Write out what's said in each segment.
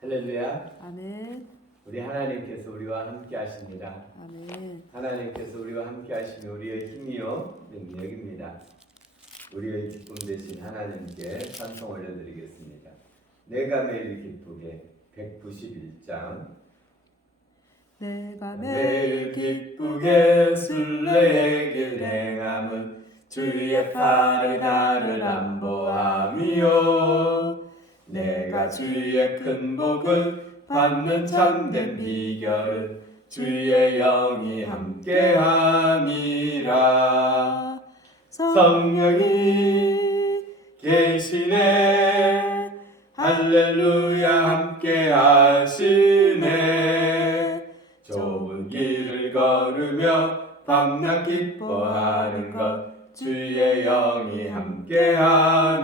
할렐루야. 아멘. 우리 하나님께서 우리와 함께 하십니다. 아멘. 하나님께서 우리와 함께 하시며 우리의 힘이요 능력입니다. 우리의 기쁨 되신 하나님께 찬송 올려드리겠습니다. 내가 매일 기쁘게 191장 내가 매일 기쁘게 순례의 길 행함은 주의 팔이 나를 안보함이요 내가 주의 큰 복을 받는 참된 비결은 주의 영이 함께함이라. 성령이 계시네. 할렐루야 함께 하시네. 좁은 길을 걸으며 밤낮 기뻐하는 것 주의 영이 함께함이라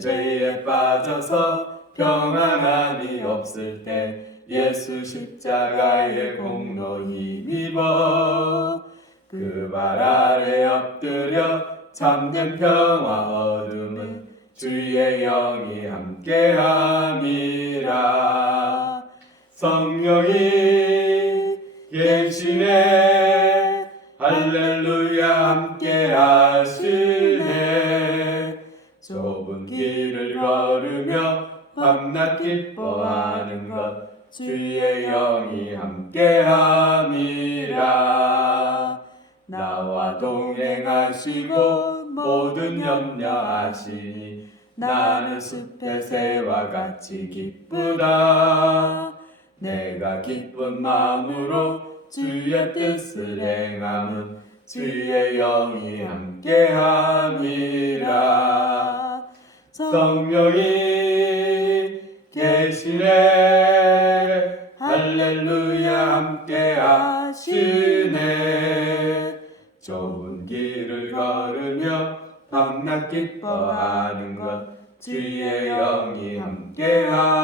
전에 죄에 빠져서 평안함이 없을 때 예수 십자가의 공로 힘입어 그 발 아래 엎드려 참된 평화 얻음은 주의 영이 함께함이라. 성령이 계시네. 할렐루야 함께하시 밤낮 기뻐하는 것 주의 영이 함께함이라. 나와 동행하시고 모든 염려하시니 나는 숲의 새와 같이 기쁘다. 내가 기쁜 마음으로 주의 뜻을 행함은 주의 영이 함께함이라. 성령이 할렐루야 함께 하시네. 좁은 길을 걸으며 밤낮 기뻐하는 것 주의 영이 함께함이라.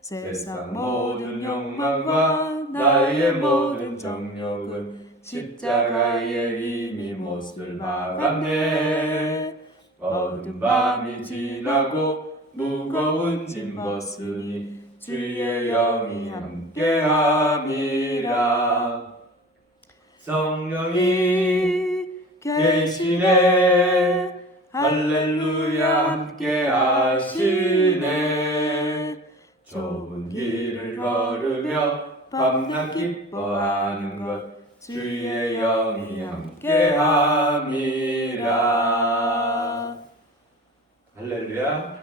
세상 모든 욕망과 나의 모든 정욕은 십자가의 이미 못을 박았네. 어두운 밤이 지나고 무거운 짐 벗으니 주의 영이 함께함이라. 성령이 계시네. 할렐루야 함께하시네. 좁은 길을 걸으며 밤낮 기뻐하는 것 주의 영이 함께함이라. 할렐루야.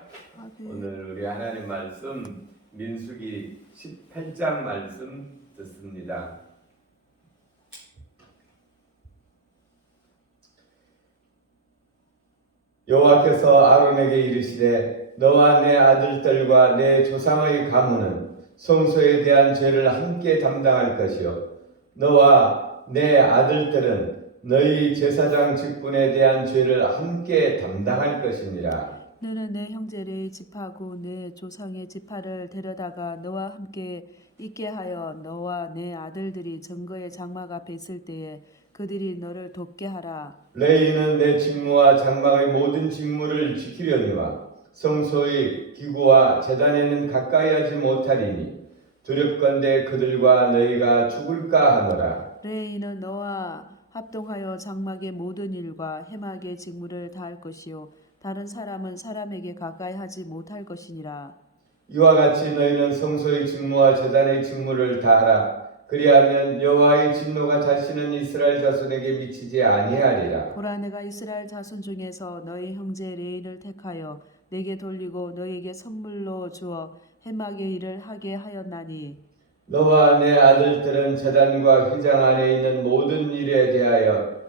오늘 우리 하나님 말씀 민수기 18장 말씀 듣습니다. 여호와께서 아론에게 이르시되 너와 내 아들들과 내 조상의 가문은 성소에 대한 죄를 함께 담당할 것이요 너와 내 아들들은 너희 제사장 직분에 대한 죄를 함께 담당할 것이니라. 너는 내 형제의 집하고 내 조상의 집하를 데려다가 너와 함께 있게 하여 너와 내 아들들이 증거의 장막 앞에 있을 때에 그들이 너를 돕게 하라. 레이는 내 직무와 장막의 모든 직무를 지키려니와 성소의 기구와 재단에는 가까이 하지 못하리니 두렵건대 그들과 너희가 죽을까 하노라 레이는 너와 합동하여 장막의 모든 일과 해막의 직무를 다할 것이요 다른 사람은 사람에게 가까이 하지 못할 것이니라. 이와 같이 너희는 성소의 직무와 재단의 직무를 다하라 그리하면 여호와의 진노가 다시는 이스라엘 자손에게 미치지 아니하리라 보라 내가 이스라엘 자손 중에서 너희 형제 레인을 택하여 내게 돌리고 너희에게 선물로 주어 해막의 일을 하게 하였나니 너와 내 아들들은 재단과 휘장 안에 있는 모든 일에 대하여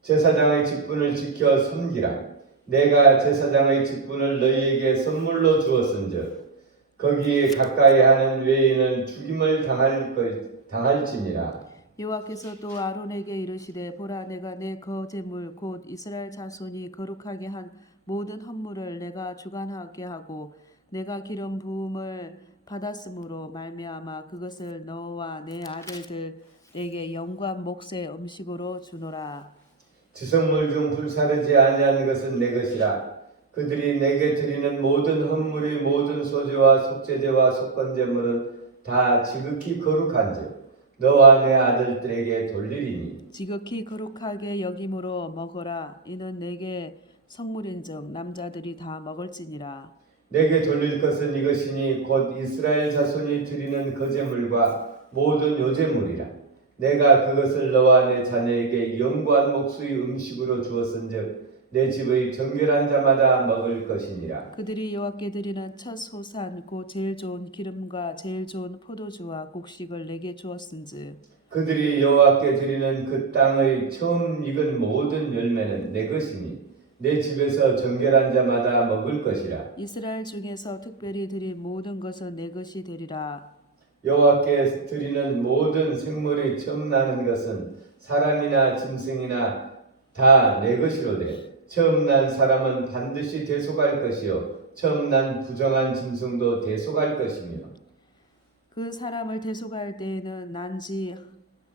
제사장의 직분을 지켜 섬기라. 내가 제사장의 직분을 너희에게 선물로 주었은즉 거기에 가까이 하는 외에는 죽임을 당할 것 당할지니라. 여호와께서 또 아론에게 이르시되 보라 내가 내 거제물 곧 이스라엘 자손이 거룩하게 한 모든 헌물을 내가 주관하게 하고 내가 기름 부음을 받았으므로 말미암아 그것을 너와 내 아들들에게 영관 몫의 음식으로 주노라 지성물 중 불사르지 아니하는 것은 내 것이라. 그들이 내게 드리는 모든 헌물의 모든 소제와 속죄제와 속건제물은 다 지극히 거룩한즉 너와 내 아들들에게 돌리리니. 지극히 거룩하게 여김으로 먹어라. 이는 내게 성물인즉 남자들이 다 먹을지니라. 내게 돌릴 것은 이것이니 곧 이스라엘 자손이 드리는 거제물과 모든 요제물이라 내가 그것을 너와 내 자녀에게 영구한 목수의 음식으로 주었은즉 내 집의 정결한 자마다 먹을 것이니라. 그들이 여호와께 드리는 첫 소산 곧 제일 좋은 기름과 제일 좋은 포도주와 곡식을 내게 주었은즉 그들이 여호와께 드리는 그 땅의 처음 익은 모든 열매는 내 것이니 내 집에서 정결한 자마다 먹을 것이라. 이스라엘 중에서 특별히 드린 모든 것은 내 것이 되리라 여호와께 드리는 모든 생물이 처음 나는 것은 사람이나 짐승이나 다 내 것이로되 처음 난 사람은 반드시 대속할 것이요 처음 난 부정한 짐승도 대속할 것이며. 그 사람을 대속할 때에는 난지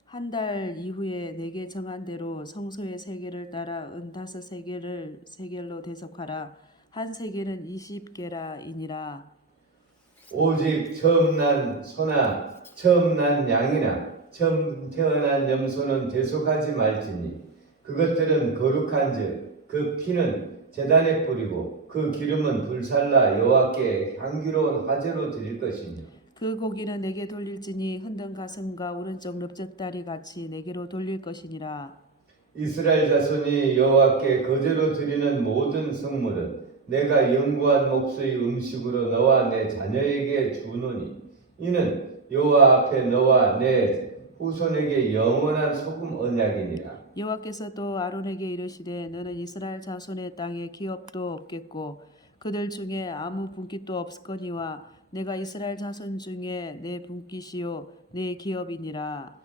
한 달 이후에 내게 정한 대로 성소의 세계를 따라 은 다섯 세계를 세겔로 대속하라. 한 세계는 이십 개라 이니라 오직 처음 난 소나 처음 난 양이나 처음 태어난 염소는 대속하지 말지니 그것들은 거룩한즉 그 피는 제단에 뿌리고 그 기름은 불살라 여호와께 향기로운 화제로 드릴 것이며. 그 고기는 내게 돌릴지니 흔든 가슴과 오른쪽 넓적 다리 같이 내게로 돌릴 것이니라 이스라엘 자손이 여호와께 거제로 드리는 모든 성물은 내가 영구한 목수의 음식으로 너와 내 자녀에게 주노니 이는 여호와 앞에 너와 내 후손에게 영원한 소금 언약이니라. 여호와께서 또 아론에게 이르시되 너는 이스라엘 자손의 땅에 기업도 없겠고 그들 중에 아무 분깃도 없거니와 내가 이스라엘 자손 중에 내 분깃이요 내 기업이니라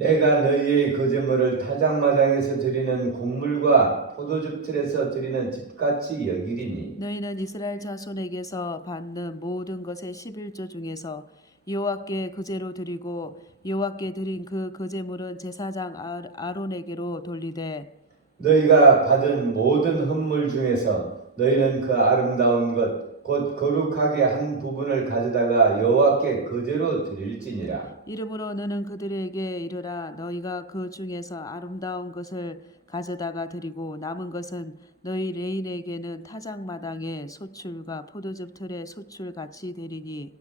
내가 너희의 거제물을 타작마당에서 드리는 곡물과 포도즙 틀에서 드리는 집같이 여기리니. 너희는 이스라엘 자손에게서 받는 모든 것의 11조 중에서 여호와께 그제로 드리고 여호와께 드린 그 그제물은 제사장 아- 아론에게로 돌리되 너희가 받은 모든 헌물 중에서 너희는 그 아름다운 것 곧 거룩하게 한 부분을 가져다가 여호와께 거제로 드릴지니라 이름으로 너는 그들에게 이르라 너희가 그 중에서 아름다운 것을 가져다가 드리고 남은 것은 너희 레인에게는 타작마당의 소출과 포도즙 틀의 소출 같이 되리니.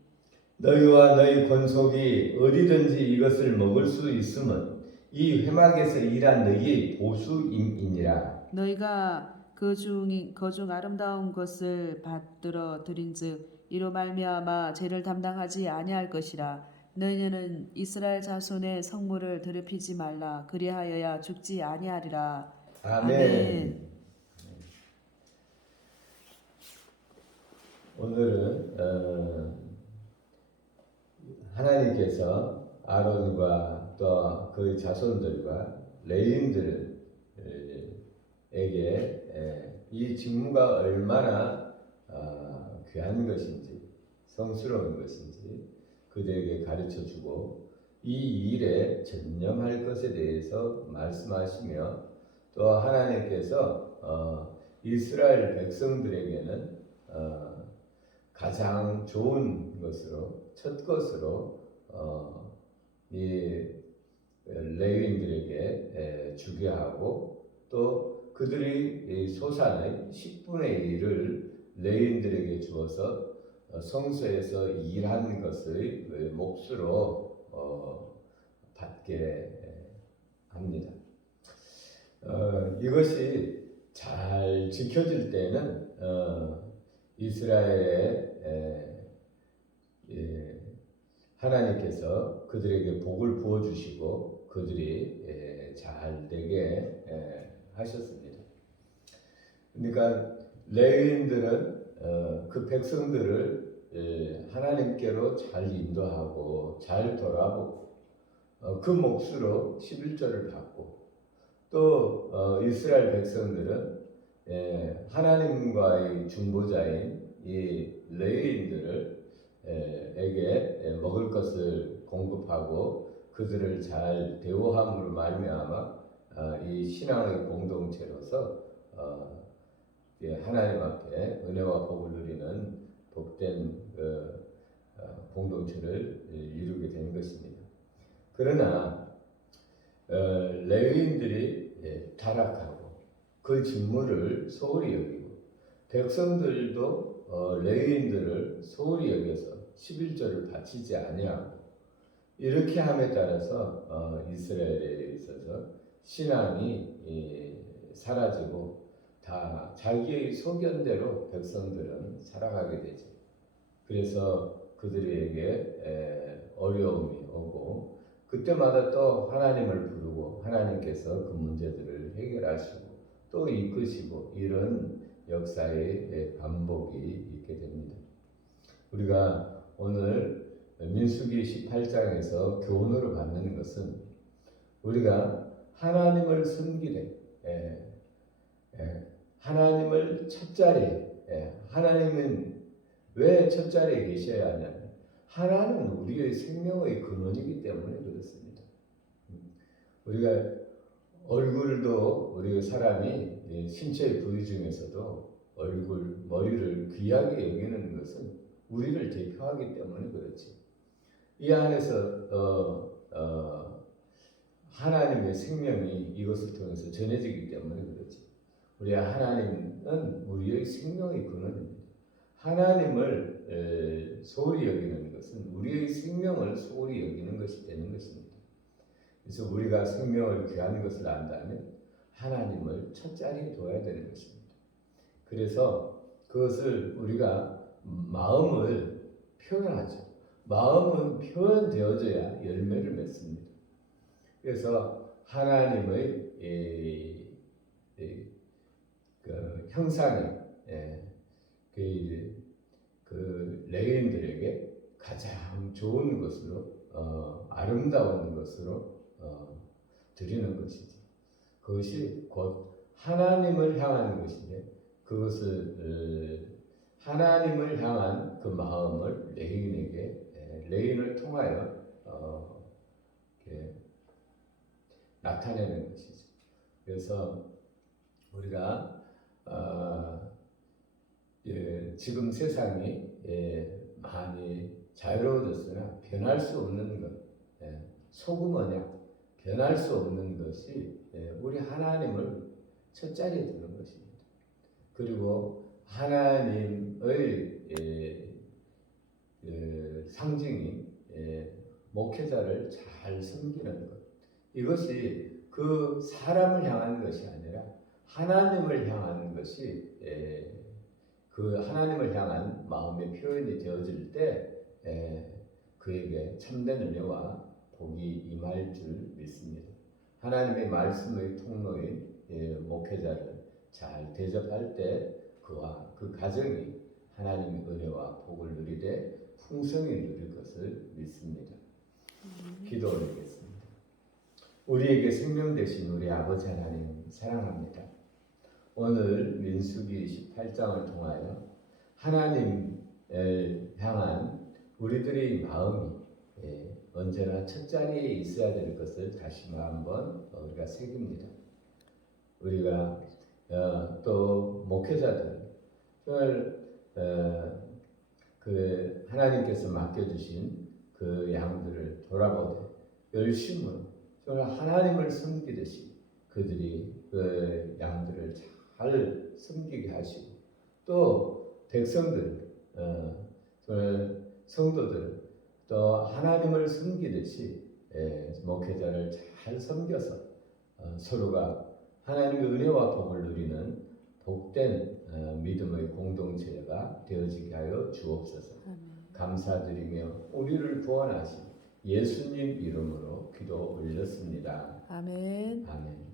너희와 너희 권속이 어디든지 이것을 먹을 수 있음은 이 회막에서 일한 너희의 보수임이니라. 너희가 그중 그중 아름다운 것을 받들어 드린즉 이로 말미암아 죄를 담당하지 아니할 것이라 너희는 이스라엘 자손의 성물을 더럽히지 말라. 그리하여야 죽지 아니하리라. 아멘. 오늘은 어, 하나님께서 아론과 또 그 자손들과 레인들에게 이 직무가 얼마나 어, 귀한 것인지 성스러운 것인지 그들에게 가르쳐 주고 이 일에 전념할 것에 대해서 말씀하시며 또 하나님께서 어, 이스라엘 백성들에게는 어, 가장 좋은 것으로 첫 것으로 어, 이 레위인들에게 에, 주게 하고 또 그들이 이 소산의 10분의 1을 레위인들에게 주어서 어, 성소에서 일한 것의 그 몫으로 어, 받게 합니다. 어, 이것이 잘 지켜질 때는 어, 이스라엘의 에, 예, 하나님께서 그들에게 복을 부어 주시고 그들이 예, 잘 되게 예, 하셨습니다. 그러니까 레위인들은 어, 그 백성들을 예, 하나님께로 잘 인도하고 잘 돌아보고 어, 그 몫으로 11조를 받고 또 어, 이스라엘 백성들은 예, 하나님과의 중보자인 이 레위인들을 에, 에게 에, 먹을 것을 공급하고 그들을 잘 대우함으로 말미암아 아, 이 신앙의 공동체로서 어, 예, 하나님 앞에 은혜와 복을 누리는 복된 그, 어, 공동체를 예, 이루게 된 것입니다. 그러나 어, 레위인들이 예, 타락하고 그 직무를 소홀히 여기고 백성들도 어, 레위인들을 소홀히 여겨서 11조를 바치지 아니하고 이렇게 함에 따라서 어, 이스라엘에 있어서 신앙이 예, 사라지고 다 자기의 소견대로 백성들은 살아가게 되죠. 그래서 그들에게 에, 어려움이 오고 그때마다 또 하나님을 부르고 하나님께서 그 문제들을 해결하시고 또 이끄시고 이런 역사의 예, 반복이 있게 됩니다. 우리가 오늘 민수기 18장에서 교훈으로 받는 것은 우리가 하나님을 섬기되 하나님을 첫 자리에 예, 하나님은 왜 첫 자리에 계셔야 하냐면 하나님은 우리의 생명의 근원이기 때문에 그렇습니다. 음, 우리가 얼굴도 우리 사람이 예, 신체의 부위 중에서도 얼굴, 머리를 귀하게 여기는 것은 우리를 대표하기 때문에 그렇지. 이 안에서 어, 어, 하나님의 생명이 이것을 통해서 전해지기 때문에 그렇지. 우리 하나님은 우리의 생명의 근원입니다. 하나님을 에, 소홀히 여기는 것은 우리의 생명을 소홀히 여기는 것이 되는 것입니다. 그래서 우리가 생명을 귀한 것을 안다면 하나님을 첫 자리에 둬야 되는 것입니다. 그래서 그것을 우리가 마음을 표현하죠. 마음은 표현되어져야 열매를 맺습니다. 그래서 하나님의 그 형상이 예, 그, 그 레인들에게 가장 좋은 것으로 어, 아름다운 것으로 어, 드리는 것이죠. 그것이 곧 하나님을 향하는 것인데 그것을 어, 하나님을 향한 그 마음을 레인에게 예, 레인을 통하여 어, 나타내는 것이죠. 그래서 우리가 어, 예, 지금 세상이 예, 많이 자유로워졌으나 변할 수 없는 것, 예, 소금 언약 변할 수 없는 것이 예, 우리 하나님을 첫 자리에 두는 것입니다. 그리고 하나님의 예, 예, 상징이 예, 목회자를 잘 섬기는 것 이것이 그 사람을 향하는 것이 아니라 하나님을 향하는 것이 예, 그 하나님을 향한 마음의 표현이 되어질 때 에, 그에게 참된 은혜와 복이 임할 줄 믿습니다. 하나님의 말씀의 통로인 예, 목회자를 잘 대접할 때 그와 그 가정이 하나님의 은혜와 복을 누리되 풍성히 누릴 것을 믿습니다. 기도 올리겠습니다. 우리에게 생명 되신 우리 아버지 하나님 사랑합니다. 오늘 민수기 18장을 통하여 하나님을 향한 우리들의 마음이 예, 언제나 첫 자리에 있어야 될 것을 다시 한번 우리가 새깁니다. 우리가 어, 또 목회자들 어, 그 하나님께서 맡겨주신 그 양들을 돌아보되 열심으로 정말 하나님을 섬기듯이 그들이 그 양들을 잘 섬기게 하시고 또 백성들 어, 그 성도들 또 하나님을 섬기듯이 예, 목회자를 잘 섬겨서 어, 서로가 하나님의 은혜와 복을 누리는 복된 어, 믿음의 공동체가 되어지게 하여 주옵소서. 감사드리며 우리를 구원하신 예수님 이름으로 기도 올렸습니다. 아멘. 아멘.